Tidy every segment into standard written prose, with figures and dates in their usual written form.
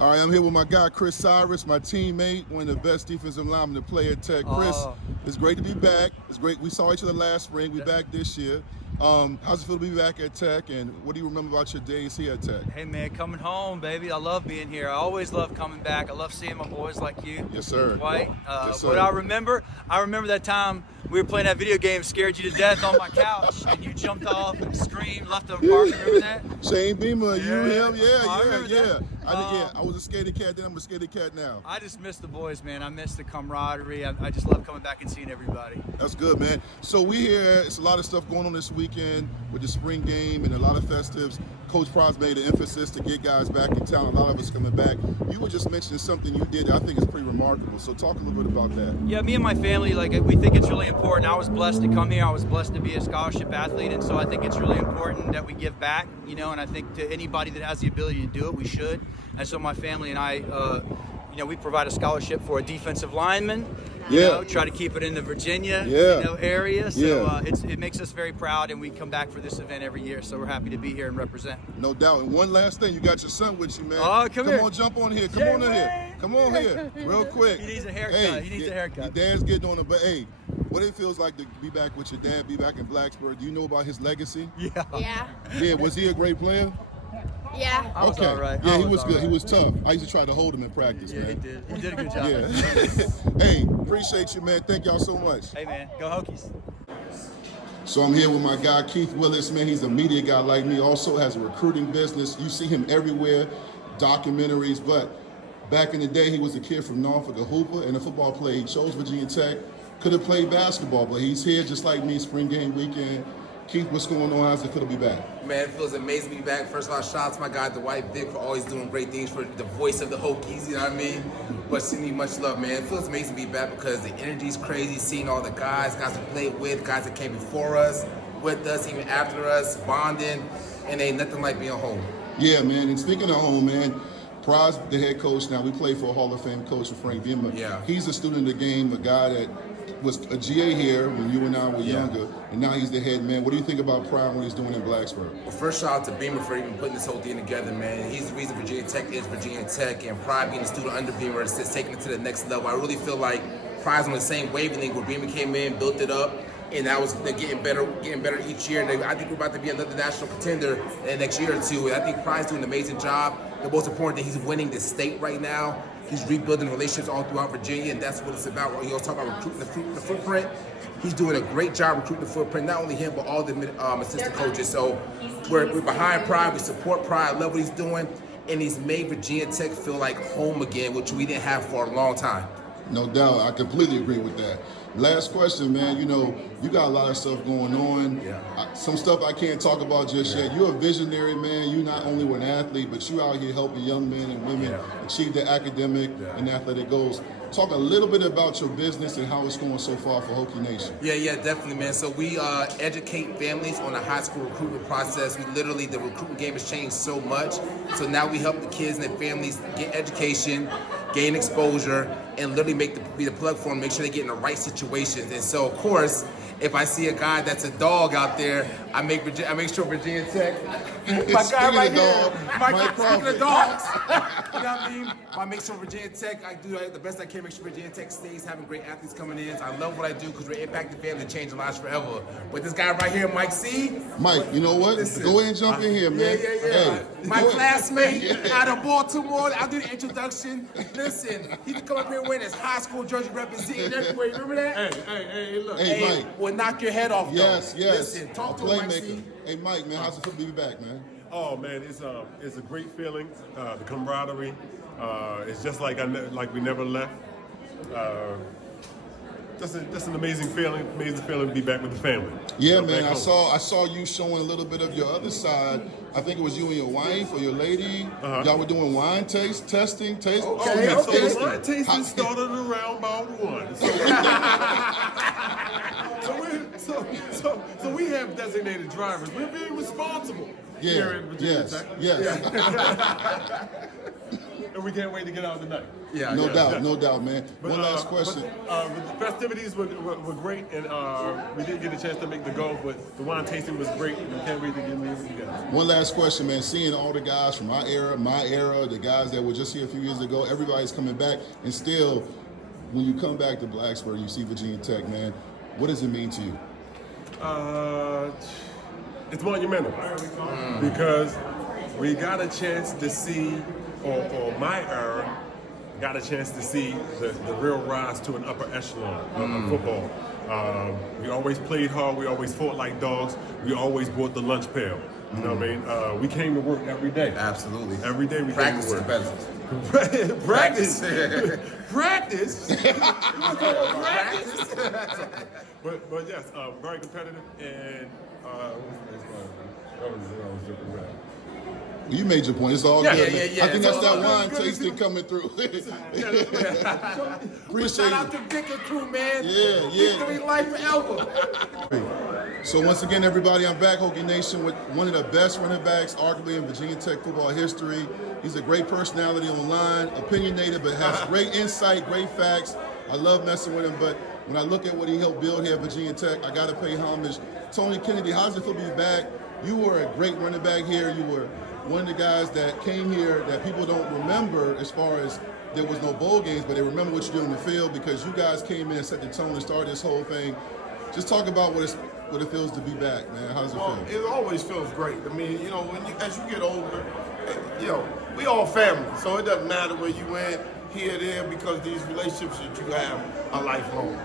All right, I'm here with my guy, Cyrus, my teammate, one of the best defensive linemen to play at Tech. Chris, it's great to be back. It's great. We saw each other last spring. We're back this year. How's it feel to be back at Tech, and what do you remember about your days here at Tech? Hey, man, coming home, baby. I love being here. I always love coming back. I love seeing my boys like you. Yes, sir. Dwight. Yes, sir. What I remember that time we were playing that video game, scared you to death on my couch, and you jumped off and screamed, left the park. Remember that? Shane Beamer, Yeah. you, him, yeah. I was a scaredy cat then, I'm a scaredy cat now. I just miss the boys, man. I miss the camaraderie. I just love coming back and seeing everybody. That's good, man. So we here, it's a lot of stuff going on this weekend with the spring game and a lot of festives. Coach Price made an emphasis to get guys back in town. A lot of us coming back. You were just mentioning something you did that I think is pretty remarkable. So talk a little bit about that. Yeah, me and my family, we think it's really important. I was blessed to come here. I was blessed to be a scholarship athlete, and so I think it's really important that we give back, and I think to anybody that has the ability to do it, we should. And so my family and I, we provide a scholarship for a defensive lineman. Try to keep it in the Virginia area. So it makes us very proud, and we come back for this event every year. So we're happy to be here and represent. No doubt. And one last thing, you got your son with you, man. Oh, come here. Come on, jump on here. Come on in here. Come on here, real quick. He needs a haircut. Hey, he needs a haircut. Your dad's getting on it, but hey, what it feels like to be back with your dad, be back in Blacksburg. Do you know about his legacy? Yeah. Was he a great player? Yeah. I was all right. Yeah, he was good. He was tough. I used to try to hold him in practice, Yeah, man. he did. He did a good job. Yeah. Hey, appreciate you, man. Thank y'all so much. Hey, man. Go Hokies. So I'm here with my guy, Kieth Willis, man. He's a media guy like me, also has a recruiting business. You see him everywhere, documentaries, but back in the day, he was a kid from Norfolk, a hooper and a football player. He chose Virginia Tech, could have played basketball, but he's here just like me, spring game weekend. Keith, what's going on? How's it feel to be back? Man, it feels amazing to be back. First of all, shout out to my guy, Dwight, Vick, for always doing great things for the voice of the Hokies, you know what I mean? But sending you much love, man. It feels amazing to be back because the energy's crazy, seeing all the guys we played with, guys that came before us, with us, even after us, bonding, and ain't nothing like being home. Yeah, man, and speaking of home, man, Prize, the head coach now, we play for a Hall of Fame coach, Frank Beamer. Yeah. He's a student of the game, a guy that was a GA here when you and I were younger, and now he's the head man. What do you think about Pride, what he's doing in Blacksburg? Well, first shout out to Beamer for even putting this whole thing together, man. He's the reason Virginia Tech is Virginia Tech, and Pride being a student under Beamer is taking it to the next level. I really feel like Pride's on the same wavelength where Beamer came in, built it up, and that was getting better each year. And I think we're about to be another national contender in the next year or two. And I think Pride's doing an amazing job. The most important thing, he's winning the state right now. He's rebuilding relationships all throughout Virginia, and that's what it's about. He always talk about recruiting the footprint. He's doing a great job recruiting the footprint, not only him, but all the assistant coaches. So we're behind Pride, we support Pride, I love what he's doing, and he's made Virginia Tech feel like home again, which we didn't have for a long time. No doubt, I completely agree with that. Last question, man. You got a lot of stuff going on. Some stuff I can't talk about just yet. You're a visionary, man. You not only were an athlete, but you out here helping young men and women achieve their academic and athletic goals. Talk a little bit about your business and how it's going so far for Hokie Nation. Yeah, definitely, man. So we educate families on the high school recruitment process. The recruiting game has changed so much. So now we help the kids and their families get education, gain exposure, and literally be the plug for them, make sure they get in the right situations. And so, of course, if I see a guy that's a dog out there, I make sure Virginia Tech, my guy right here, speaking of dogs, you know what I mean? I make sure Virginia Tech, I do the best I can, make sure Virginia Tech stays having great athletes coming in. I love what I do because we're impacting families and changing lives forever. But this guy right here, Mike C. Mike, you know what? Listen, go ahead and jump in here, man. Hey, my classmate out of Baltimore. I'll do the introduction. Listen, he can come up here wearing his high school jersey representing everywhere. You remember that? Hey, look. Hey, Mike. We'll knock your head off, though. Yes. Listen, talk to him, Mike Playmaker. C. Hey, Mike, man, how's it feel to be back, man? Oh man, it's a great feeling. The camaraderie. It's just like we never left. Just an amazing feeling to be back with the family. Yeah, man. I saw you showing a little bit of your other side. I think it was you and your wife or your lady. Y'all were doing wine testing. Okay. So wine tasting started around about 1. So we have designated drivers. We're being responsible here at Virginia Tech. Yes. and we can't wait to get out tonight. Yeah, No yeah. doubt, no doubt, man. But, One last question. The festivities were great, and we didn't get a chance to make the go, but the wine tasting was great, and we can't wait to get in with you guys. One last question, man. Seeing all the guys from my era, the guys that were just here a few years ago, everybody's coming back, and still, when you come back to Blacksburg, you see Virginia Tech, man. What does it mean to you? It's monumental because we got a chance to see, or my era got a chance to see the real rise to an upper echelon of football. We always played hard. We always fought like dogs. We always brought the lunch pail. You know what I mean? We came to work every day. Absolutely. Every day we Practice came is to the work. best. Practice. Practice. But yes, very competitive, and what was the next one? That was joking around. You made your point. It's all Yeah, good. yeah, man. yeah. I think that's It's that all wine good. tasting coming through. Appreciate Shout out it. to Vick and crew, man. Yeah. Vicktory life forever. So once again, everybody, I'm back, Hokie Nation, with one of the best running backs, arguably in Virginia Tech football history. He's a great personality online, opinionated, but has great insight, great facts. I love messing with him, but when I look at what he helped build here at Virginia Tech, I got to pay homage. Tony Kennedy, how's it feel to be back? You were a great running back here. You were one of the guys that came here that people don't remember as far as there was no bowl games, but they remember what you did on the field because you guys came in and set the tone and started this whole thing. Just talk about what it feels to be back, man. How does it feel? It always feels great. I mean, you know, as you get older, you know, we all family, so it doesn't matter where you went, here, there, because these relationships that you have are lifelong.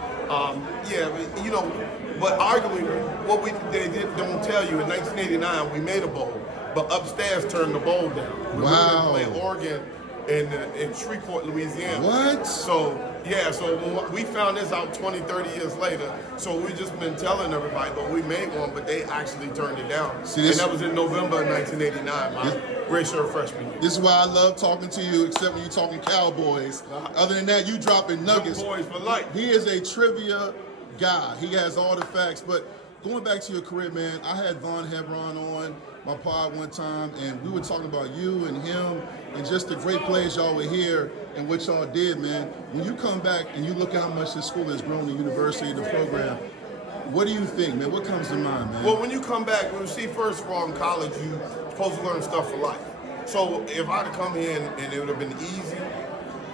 You know, but arguably, what they don't tell you, in 1989, we made a bowl, but upstairs turned the bowl down. We Wow. were playing Oregon in Shreveport, Louisiana. What? So when we found this out 20, 30 years later, so we just been telling everybody, but we made one, but they actually turned it down. See, this- and that was in November of 1989, my gray shirt freshman year. This is why I love talking to you, except when you're talking Cowboys. Other than that, you dropping nuggets. Boys for life. He is a trivia guy. He has all the facts. But going back to your career, man, I had Von Hebron on my pod one time, and we were talking about you and him and just the great plays y'all were here and what y'all did, man. When you come back and you look at how much this school has grown, the university, the program, what do you think, man? What comes to mind, man? Well, when you come back, see, first of all, in college, you're supposed to learn stuff for life. So if I'd have come here and it would have been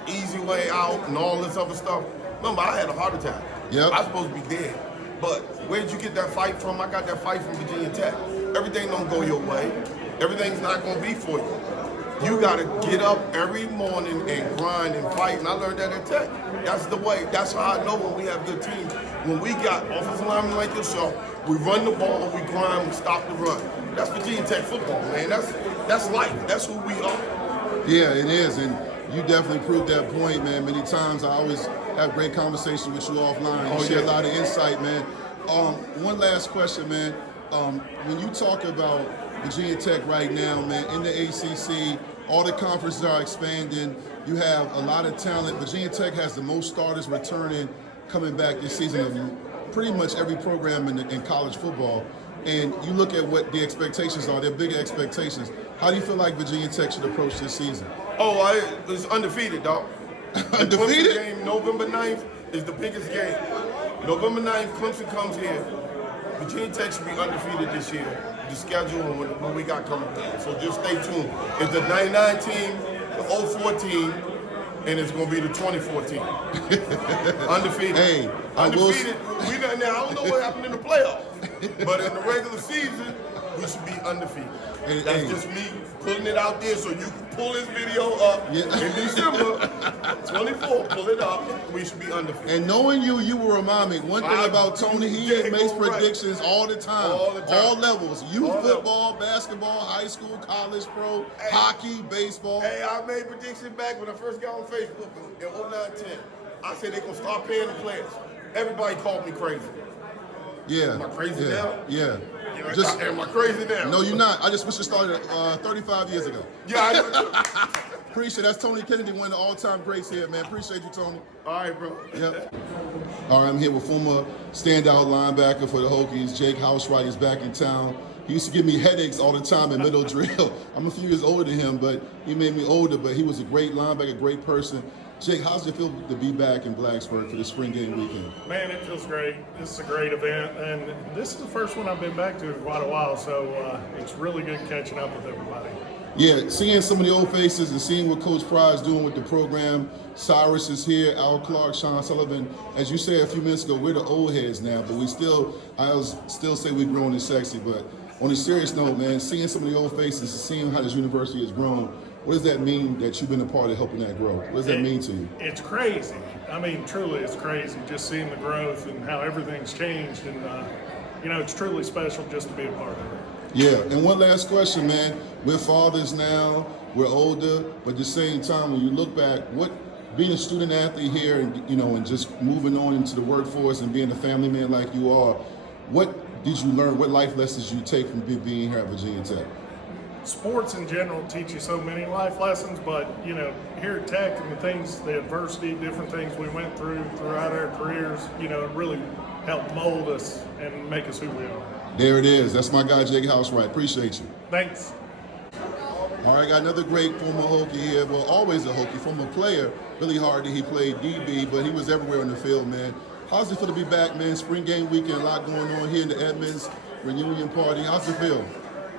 easy way out and all this other stuff, remember, I had a heart attack. Yep. I was supposed to be dead. But where did you get that fight from? I got that fight from Virginia Tech. Everything don't go your way. Everything's not going to be for you. You got to get up every morning and grind and fight. And I learned that at Tech. That's the way. That's how I know when we have good teams. When we got offensive linemen like yourself, we run the ball, we grind, we stop the run. That's Virginia Tech football, man. That's life. That's who we are. Yeah, it is, and you definitely proved that point, man. Many times I always have great conversations with you offline. You share a lot of insight, man. One last question, man. When you talk about Virginia Tech right now, man, in the ACC, all the conferences are expanding. You have a lot of talent. Virginia Tech has the most starters returning coming back this season of pretty much every program in college football. And you look at what the expectations are, they're big expectations. How do you feel like Virginia Tech should approach this season? It's undefeated, dog. Undefeated? The Clemson game, November 9th, is the biggest game. November 9th, Clemson comes here. Virginia Tech should be undefeated this year. The schedule and what we got coming down. So just stay tuned. It's the 99 team, the 04 team, and it's going to be the 24 team. Undefeated. Hey, undefeated. I don't know what happened in the playoffs, but in the regular season, we should be undefeated. That's just me putting it out there so you can pull this video up in December 24. Pull it up. We should be undefeated. And knowing you, you will remind me one thing about Tony. He makes predictions all the time, all levels: youth football, basketball, high school, college, pro, hockey, baseball. Hey, I made predictions back when I first got on Facebook in 09-10. I said they're gonna start paying the players. Everybody called me crazy. Yeah. Am I crazy now? Yeah. Am I crazy now? No, you're not. I just wish it started 35 years ago. Yeah, I know. Appreciate it. That's Tony Kennedy, one of the all-time greats here, man. Appreciate you, Tony. All right, bro. Yep. All right, I'm here with former standout linebacker for the Hokies, Jake Houseright is back in town. He used to give me headaches all the time in middle drill. I'm a few years older than him, but he made me older, but he was a great linebacker, great person. Jake, how's it feel to be back in Blacksburg for the spring game weekend? Man, it feels great. This is a great event, and this is the first one I've been back to in quite a while, so it's really good catching up with everybody. Yeah, seeing some of the old faces and seeing what Coach Pry is doing with the program. Cyrus is here, Al Clark, Sean Sullivan. As you said a few minutes ago, we're the old heads now, but I still say we're growing and sexy. But on a serious note, man, seeing some of the old faces and seeing how this university has grown, what does that mean that you've been a part of helping that grow? What does that mean to you? It's crazy. I mean, truly, it's crazy just seeing the growth and how everything's changed. And, it's truly special just to be a part of it. Yeah, and one last question, man. We're fathers now, we're older, but at the same time, when you look back, being a student athlete here and just moving on into the workforce and being a family man like you are, what did you learn? What life lessons did you take from being here at Virginia Tech? Sports in general teach you so many life lessons, but here at Tech and the adversity, different things we went throughout our careers, it really helped mold us and make us who we are. There it is. That's my guy, Jake Houseright. Appreciate you. Thanks. All right, got another great former Hokie here. Well, always a Hokie, former player, Billy Hardee. He played DB, but he was everywhere on the field, man. How's it feel to be back, man? Spring game weekend, a lot going on here in the Edmunds reunion party. How's it feel?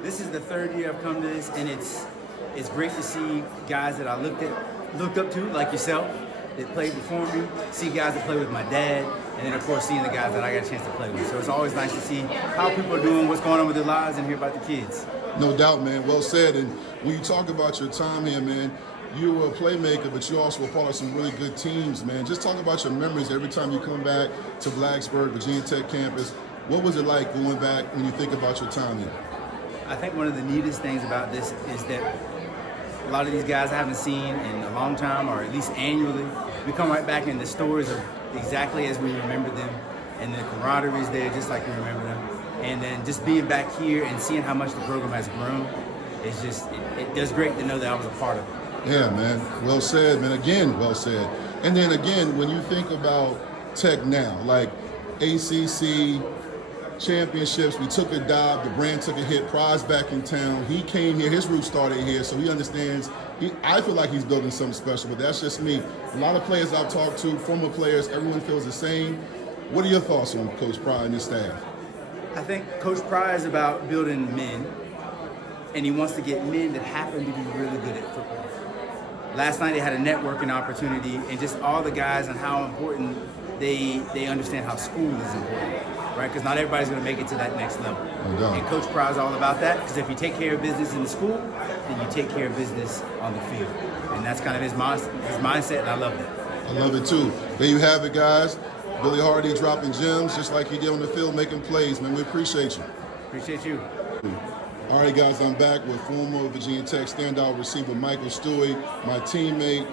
This is the third year I've come to this, and it's great to see guys that I looked up to, like yourself, that played before me, see guys that play with my dad, and then of course seeing the guys that I got a chance to play with. So it's always nice to see how people are doing, what's going on with their lives, and hear about the kids. No doubt, man. Well said. And when you talk about your time here, man, you were a playmaker, but you also were part of some really good teams, man. Just talk about your memories every time you come back to Blacksburg, Virginia Tech campus. What was it like going back when you think about your time here? I think one of the neatest things about this is that a lot of these guys I haven't seen in a long time, or at least annually. We come right back and the stories are exactly as we remember them, and the camaraderie is there just like we remember them. And then just being back here and seeing how much the program has grown, it's just, it does great to know that I was a part of it. Yeah, man. Well said, man. Again, well said. And then again, when you think about Tech now, like ACC championships, we took a dive, the brand took a hit, Pry's back in town. He came here, his roots started here, so he understands. I feel like he's building something special, but that's just me. A lot of players I've talked to, former players, everyone feels the same. What are your thoughts on Coach Pry and his staff? I think Coach Pry is about building men, and he wants to get men that happen to be really good at football. Last night they had a networking opportunity, and just all the guys and how important they understand how school is important, right? Because not everybody's going to make it to that next level. No. And Coach Pry is all about that, because if you take care of business in the school, then you take care of business on the field. And that's kind of his mindset, and I love that. I love it too. There you have it, guys. Billy Hardee dropping gems just like he did on the field, making plays, man. We appreciate you. Appreciate you. All right, guys, I'm back with former Virginia Tech standout receiver Michael Stuewe, my teammate.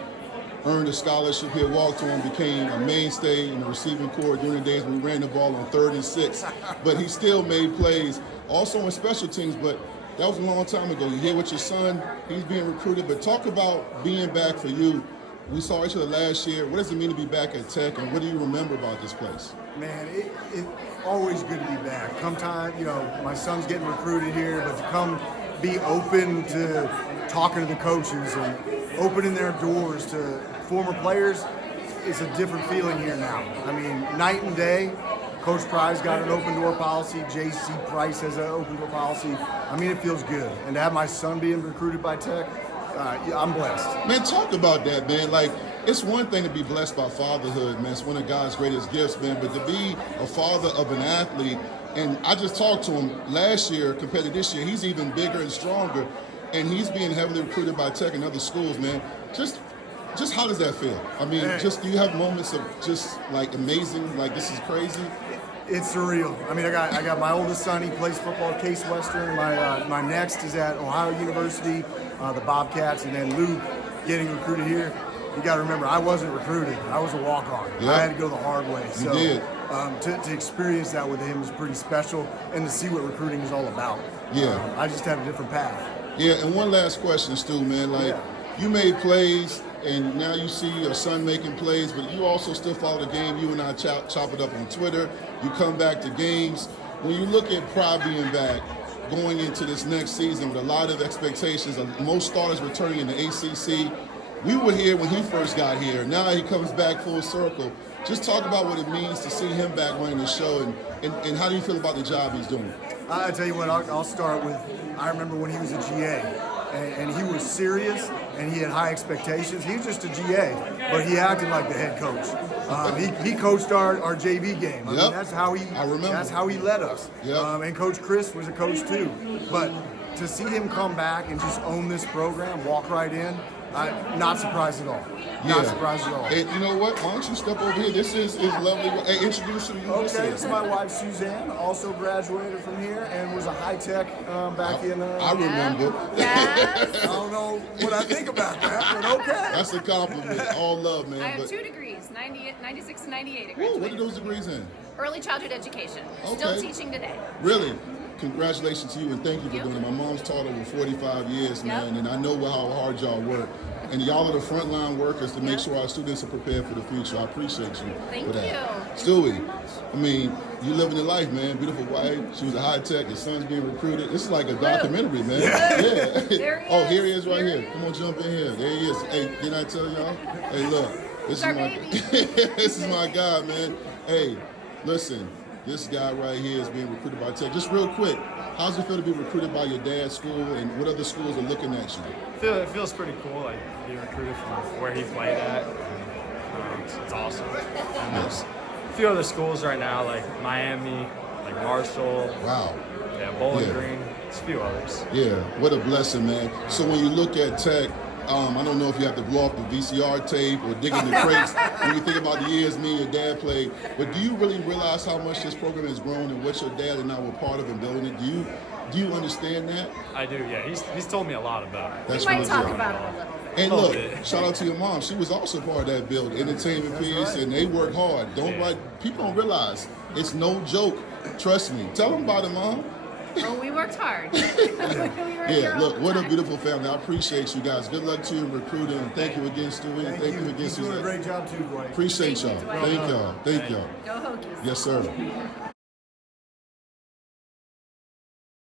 Earned a scholarship here, walked on, became a mainstay in the receiving corps during the days when we ran the ball on 3rd and 6. But he still made plays, also on special teams, but that was a long time ago. You hear with your son, he's being recruited, but talk about being back for you. We saw each other last year. What does it mean to be back at Tech, and what do you remember about this place? Man, it's always good to be back. Come time, my son's getting recruited here, but to come be open to talking to the coaches and opening their doors to former players is a different feeling here now. I mean, night and day. Coach Pry's got an open door policy. J.C. Price has an open door policy. I mean, it feels good. And to have my son being recruited by Tech, I'm blessed. Man, talk about that, man. Like, it's one thing to be blessed by fatherhood, man. It's one of God's greatest gifts, man. But to be a father of an athlete, and I just talked to him last year compared to this year, he's even bigger and stronger, and he's being heavily recruited by Tech and other schools, man. Just how does that feel? I mean, do you have moments of just like amazing, like this is crazy? It's surreal. I mean, I got my oldest son. He plays football at Case Western. My next is at Ohio University, the Bobcats, and then Luke getting recruited here. You got to remember, I wasn't recruited. I was a walk-on. Yep. I had to go the hard way. You did. To experience that with him is pretty special, and to see what recruiting is all about. Yeah. I just had a different path. Yeah, and one last question, Stu, man. Like, you made plays, and now you see your son making plays, but you also still follow the game. You and I chop it up on Twitter. You come back to games. When you look at Pry being back, going into this next season with a lot of expectations. Most starters returning in the ACC. We were here when he first got here. Now he comes back full circle. Just talk about what it means to see him back running the show, and how do you feel about the job he's doing? I tell you what, I'll start with, I remember when he was a GA, and he was serious, and he had high expectations. He was just a GA, but he acted like the head coach. He coached our JV game. I mean, that's how he. I remember. That's how he led us. Yep. And Coach Chris was a coach too. But to see him come back and just own this program, walk right in, not surprised at all. Not surprised at all. And you know what? Why don't you step over here? This is lovely. Hey, introduce you. Okay, this is my wife Suzanne, also graduated from here and was a high tech back in. I remember. Yes. I don't know what I think about that, but okay. That's a compliment. All love, man. I have 2 degrees, 96 and 98 at Woo, what are graduating. those degrees in? Early childhood education. Okay. Still teaching today. Really? Congratulations to you and thank you for doing it. My mom's taught over 45 years, man, and I know how hard y'all work. And y'all are the frontline workers to make sure our students are prepared for the future. I appreciate you for that. Thank you. Stewie, I mean, you living the life, man. Beautiful wife. She was a high tech. Your son's being recruited. This is like a documentary, man. Yeah. There he Oh, is. here he is right Here here. he is. Come on, jump in here. There he is. Hey, didn't I tell y'all? Hey, look. This is Our my baby. this is my guy, man. Hey, listen. This guy right here is being recruited by Tech. Just real quick, how's it feel to be recruited by your dad's school, and what other schools are looking at you? It feels pretty cool, like being recruited from where he played at. It's awesome. And there's a few other schools right now, like Miami, like Marshall. Wow. Yeah, Bowling Yeah. Green. There's a few others. Yeah, what a blessing, man. So when you look at Tech, I don't know if you have to blow off the VCR tape or dig in the crates when you think about the years me and your dad played, but do you really realize how much this program has grown and what your dad and I were part of in building it? Do you understand that? I do, yeah. He's told me a lot about it. That's We might really talk good. about it a little bit. And Little look, bit. shout out to your mom. She was also part of that build, entertainment piece, and they work hard. People don't realize it's no joke. Trust me. Tell them about it, Mom. Oh, we worked hard. We were here Yeah, all look, the what a time. beautiful family. I appreciate you guys. Good luck to you in recruiting. And thank you again, Stuewe. Thank you again, He's doing a Suzanne. great job too, Dwight. Appreciate Thank y'all. you, Dwight. Thank y'all. Thank y'all. Go Hokies. Yes, sir.